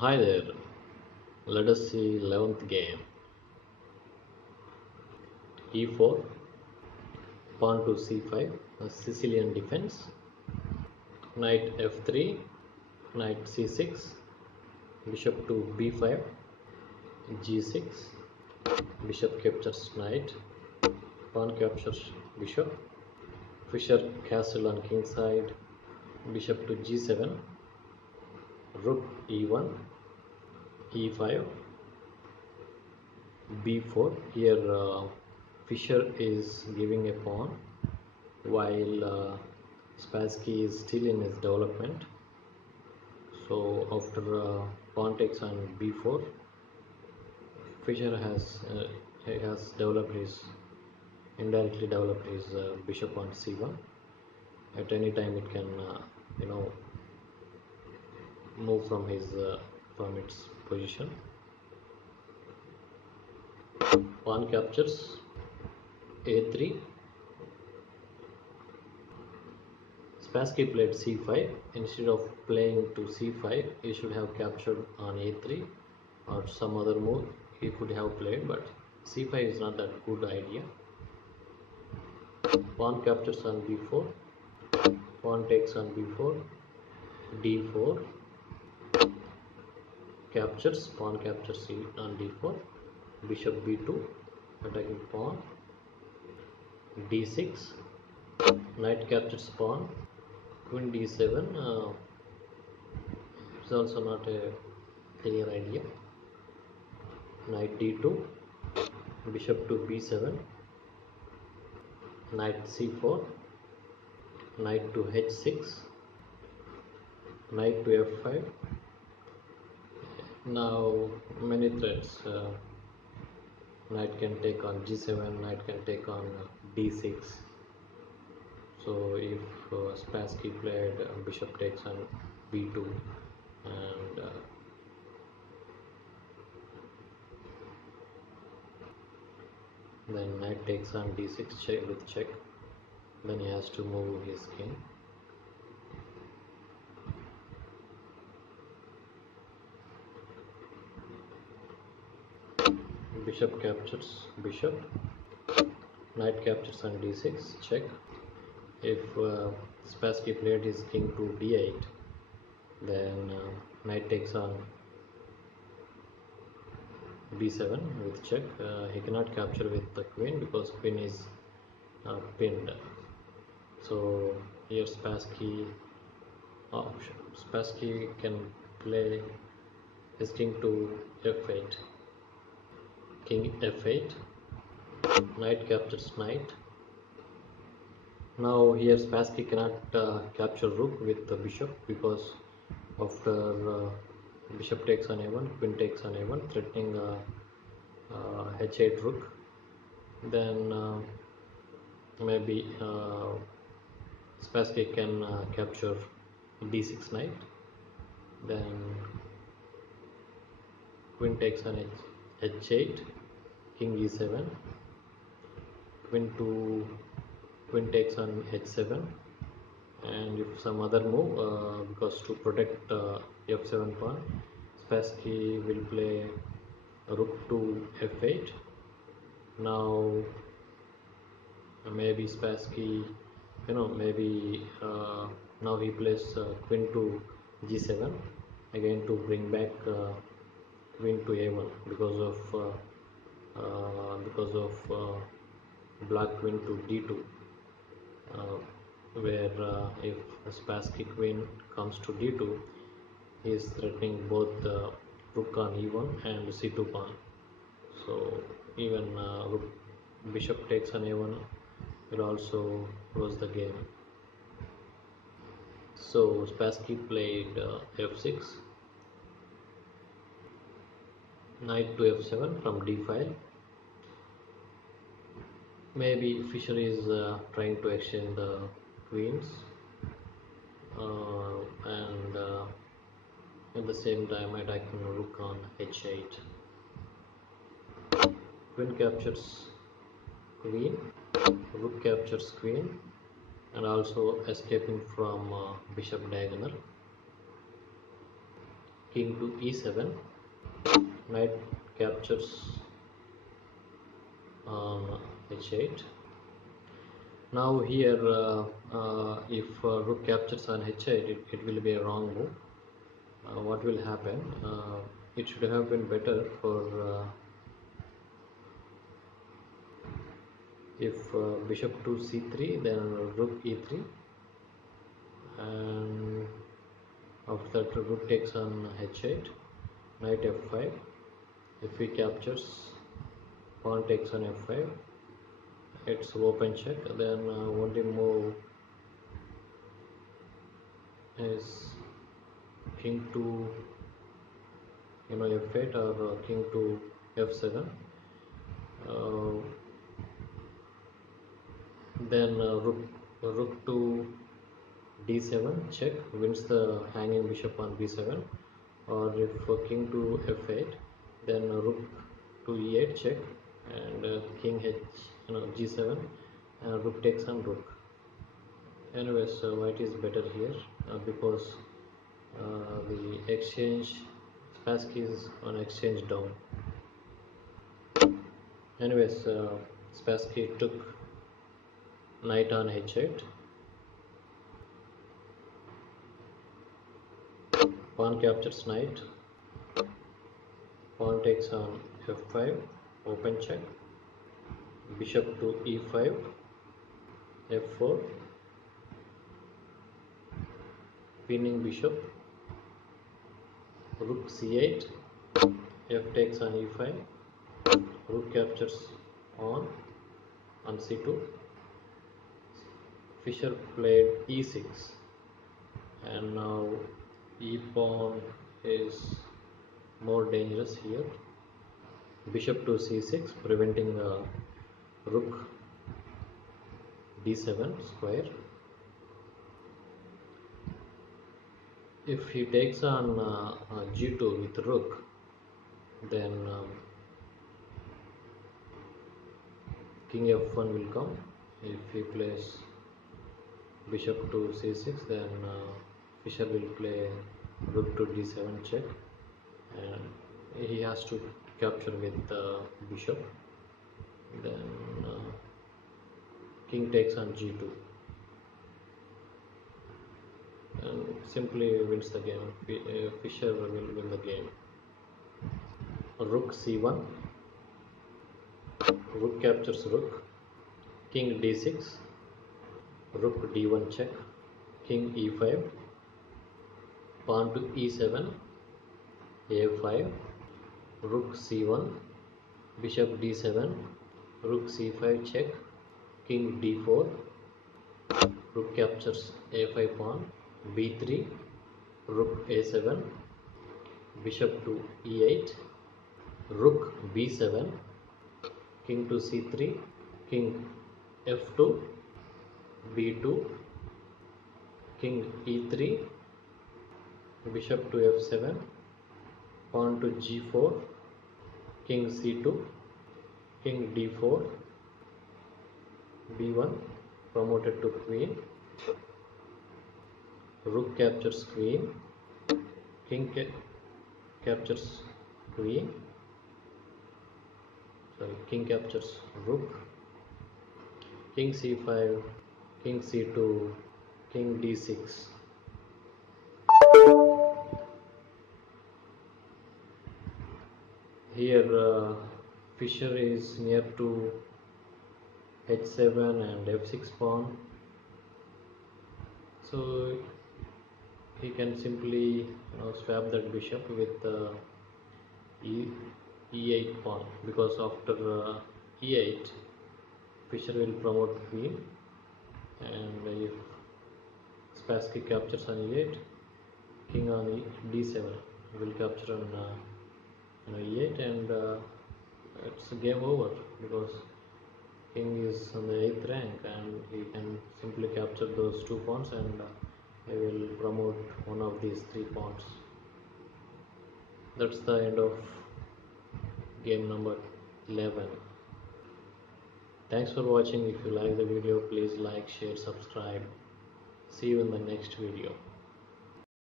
Hi there, let us see 11th game. E4, pawn to c5, a Sicilian defense. Knight f3, knight c6, bishop to b5, g6, bishop captures knight, pawn captures bishop, Fischer castle on king side, bishop to g7, rook e1, e5, b4. Here Fischer is giving a pawn while Spassky is still in his development. So after pawn takes on b4, Fischer has developed his indirectly developed his bishop on c1. At any time it can move from its position. Pawn captures a3. Spassky played c5. Instead of playing to c5, he should have captured on a3 or some other move he could have played, but c5 is not that good idea. Pawn captures on b4, pawn takes on b4, d4, captures, pawn captures on d4, bishop b2, attacking pawn, d6, knight captures pawn, queen d7 is also not a clear idea. Knight d2, bishop to b7, knight c4, knight to h6, knight to f5. Now many threats. Knight can take on g7, knight can take on d6. So if Spassky played bishop takes on b2 and then knight takes on d6 check with check, then he has to move his king. Bishop captures bishop, knight captures on d6 check. If Spassky played his king to d8, then knight takes on b7 with check. He cannot capture with the queen because queen is pinned. So here Spassky can play his king to f8, king f8, knight captures knight. Now here Spassky cannot capture rook with the bishop because after bishop takes on a1, queen takes on a1, threatening h8 rook. Then maybe Spassky can capture d6 knight. Then queen takes on h8, king e7, queen takes on h7, and if some other move because to protect f7 pawn, Spassky will play rook to f8. Now maybe Spassky, maybe now he plays queen to g7 again to bring back queen to a1 because of black queen to d2, where if Spassky queen comes to d2, he is threatening both rook on e1 and c2 pawn. So even bishop takes on a1 will also close the game. So Spassky played f6, knight to f7 from d file. Maybe Fischer is trying to exchange the queens and at the same time attacking rook on h8. Queen captures queen, rook captures queen, and also escaping from bishop diagonal. king to e7, knight captures on h8. Now here if rook captures on h8, it will be a wrong move. What will happen? It should have been better for if bishop to c3, then rook e3, and after that rook takes on h8, knight f5. If he captures, pawn takes on f5, it's open check. Then only move is king to f8 or king to f7. Then rook to d7 check, wins the hanging bishop on b7. Or if king to f8, then rook to e8 check, and king g7, and rook takes on rook. Anyways, white is better here because the exchange, Spassky is on exchange down. Anyways, Spassky took knight on h8, pawn captures knight, pawn takes on f5, open check, bishop to e5, f4, pinning bishop, rook c8, f takes on e5, rook captures on c2. Fischer played e6, and now e pawn is more dangerous here. Bishop to c6, preventing rook d7 square. If he takes on g2 with rook, then king f1 will come. If he plays bishop to c6, then Fischer will play rook to d7 check, and he has to capture with bishop. Then king takes on g2, and simply wins the game. Fischer will win the game. Rook c1, rook captures rook, king d6, rook d1 check, king e5, pawn to e7, a5, rook c1, bishop d7, rook c5 check, king d4, rook captures a5 pawn, b3, rook a7, bishop to e8, rook b7, king to c3, king f2, b2, king e3, bishop to f7, pawn to g4, king c2, king d4, b1, promoted to queen, rook captures queen, king captures queen, king captures rook, king c5, king c2, king d6. Here Fischer is near to h7 and f6 pawn, so he can simply swap that bishop with e8 pawn, because after e8 Fischer will promote queen, and if Spassky captures on e8, king on d7 will capture on e8, and it's game over, because king is on the 8th rank and he can simply capture those two pawns, and he will promote one of these three pawns. That's the end of game number 11. Thanks for watching. If you like the video, please like, share, subscribe. See you in the next video.